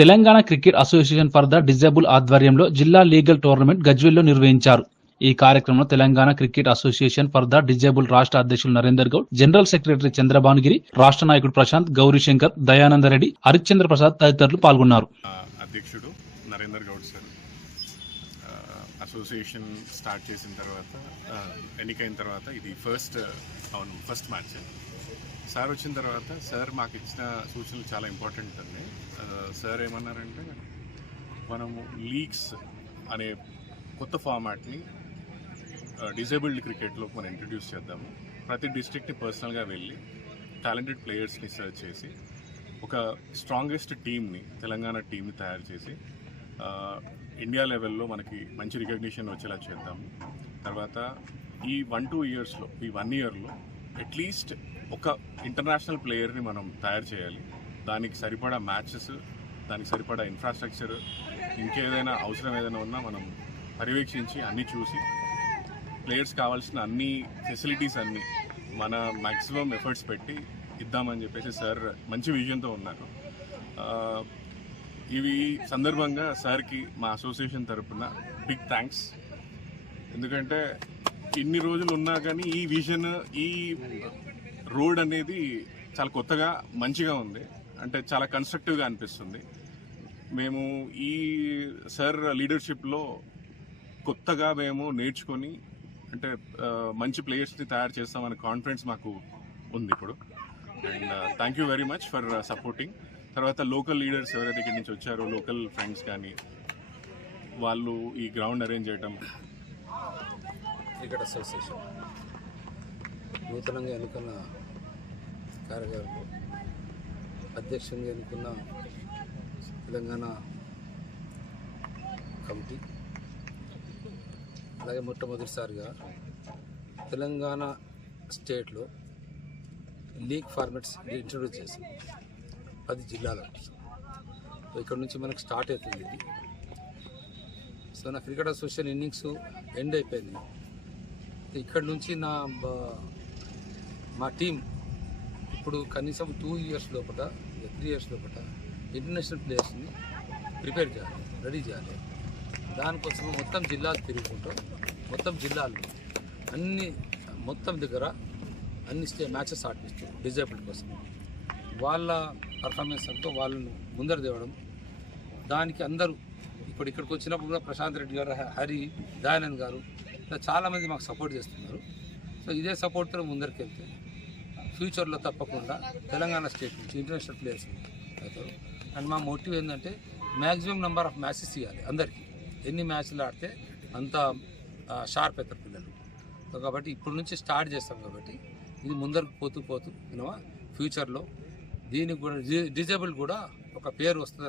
Telangana cricket association for the disable ఆధ్వర్యంలో జిల్లా legal tournament గజ్వేల్లో నిర్వహించారు. ఈ కార్యక్రమంలో Telangana cricket association for the disable రాష్ట్ర అధ్యక్షులు నరేందర్ గౌడ్ జనరల్ సెక్రటరీ చంద్రభానుగిరి రాష్ట్ర నాయకుడు ప్రశాంత్ గౌరీశంకర్ దయానంద రెడ్డి హరిశ్చంద్ర ప్రసాద్ తదితరులు పాల్గొన్నారు. అధ్యక్షుడు Narender Goud sir association start చేసిన తర్వాత ఎన్నికైన తర్వాత ఇది ఫస్ట్ అవును ఫస్ట్ మ్యాచ్. సార్ వచ్చిన తర్వాత సార్ మాకు ఇచ్చిన సూచనలు చాలా ఇంపార్టెంట్ అండి. సార్ ఏమన్నారంటే మనము లీగ్స్ అనే కొత్త ఫార్మాట్ని డిజేబుల్డ్ క్రికెట్లో మనం ఇంట్రడ్యూస్ చేద్దాము. ప్రతి డిస్ట్రిక్ట్ని పర్సనల్గా వెళ్ళి టాలెంటెడ్ ప్లేయర్స్ని సర్చ్ చేసి ఒక స్ట్రాంగెస్ట్ టీమ్ని తెలంగాణ టీమ్ని తయారు చేసి ఇండియా లెవెల్లో మనకి మంచి రికగ్నిషన్ వచ్చేలా చేద్దాము. తర్వాత ఈ వన్ టూ ఇయర్స్లో ఈ వన్ ఇయర్లో అట్లీస్ట్ ఒక ఇంటర్నేషనల్ ప్లేయర్ని మనం తయారు చేయాలి. దానికి సరిపడా మ్యాచెస్ దానికి సరిపడా ఇన్ఫ్రాస్ట్రక్చర్ ఇంకేదైనా అవసరం ఏదైనా ఉన్నా మనం పర్యవేక్షించి అన్నీ చూసి ప్లేయర్స్ కావాల్సిన అన్ని ఫెసిలిటీస్ అన్నీ మన మ్యాక్సిమం ఎఫర్ట్స్ పెట్టి ఇద్దామని చెప్పేసి సార్ మంచి విజయంతో ఉన్నారు. ఇవి సందర్భంగా సార్కి మా అసోసియేషన్ తరపున బిగ్ థ్యాంక్స్ ఎందుకంటే ఇన్ని రోజులు ఉన్నా కానీ ఈ విజన్ ఈ రోడ్ అనేది చాలా కొత్తగా మంచిగా ఉంది. అంటే చాలా కన్స్ట్రక్టివ్గా అనిపిస్తుంది. మేము ఈ సార్ లీడర్షిప్లో కొత్తగా మేము నేర్చుకొని అంటే మంచి ప్లేయర్స్ని తయారు చేస్తామనే కాన్ఫిడెన్స్ మాకు ఉంది ఇప్పుడు. And thank you very much for supporting తర్వాత లోకల్ లీడర్స్ ఎవరైతే ఇక్కడి నుంచి వచ్చారో లోకల్ ఫ్రెండ్స్ కానీ వాళ్ళు ఈ గ్రౌండ్ అరేంజ్ చేయటం క్రికెట్ అసోసియేషన్ నూతనంగా ఎన్నుకున్న కార్యకర్తలు అధ్యక్షునిగా ఎన్నుకున్న తెలంగాణ కమిటీ అలాగే మొట్టమొదటిసారిగా తెలంగాణ స్టేట్లో లీగ్ ఫార్మాట్స్ ఇంట్రడ్యూస్ చేసింది. పది జిల్లాలో ఇక్కడ నుంచి మనకు స్టార్ట్ అవుతుంది ఇది. సో నా క్రికెట్ అసోసియేషన్ ఇన్నింగ్స్ ఎండ్ అయిపోయింది. ఇక్కడ నుంచి నా బ- మా టీం ఇప్పుడు కనీసం టూ ఇయర్స్ లోపల త్రీ ఇయర్స్ లోపల ఇంటర్నేషనల్ ప్లేయర్స్ని ప్రిపేర్ చేయాలి రెడీ చేయాలి. దానికోసం మొత్తం జిల్లాలు తిరుగుకుంటూ మొత్తం జిల్లాలు అన్ని మొత్తం దగ్గర అన్ని స్టే మ్యాచెస్ ఆడిపిస్తాం డిజేబుల్డ్ కోసం. వాళ్ళ పర్ఫార్మెన్స్ అంతా వాళ్ళను ముందర తేవడం దానికి అందరూ ఇప్పుడు ఇక్కడికి వచ్చినప్పుడు కూడా ప్రశాంత్ రెడ్డి గారు హరి దయానంద్ గారు ఇలా చాలామంది మాకు సపోర్ట్ చేస్తున్నారు. సో ఇదే సపోర్ట్తో ముందరికి వెళ్తే ఫ్యూచర్లో తప్పకుండా తెలంగాణ స్టేట్ నుంచి ఇంటర్నేషనల్ ప్లేయర్స్ అవుతారు. అండ్ మా మోటివ్ ఏంటంటే మ్యాక్సిమం నెంబర్ ఆఫ్ మ్యాచెస్ ఇవ్వాలి అందరికీ. ఎన్ని మ్యాచ్లు ఆడితే అంత షార్ప్ అవుతారు పిల్లలు. సో కాబట్టి ఇప్పటి నుంచి స్టార్ట్ చేస్తాం కాబట్టి ఇది ముందరకు పోతూ పోతూ ఫ్యూచర్లో దీనికి కూడా డిజేబుల్ కూడా ఒక పేరు వస్తుంది.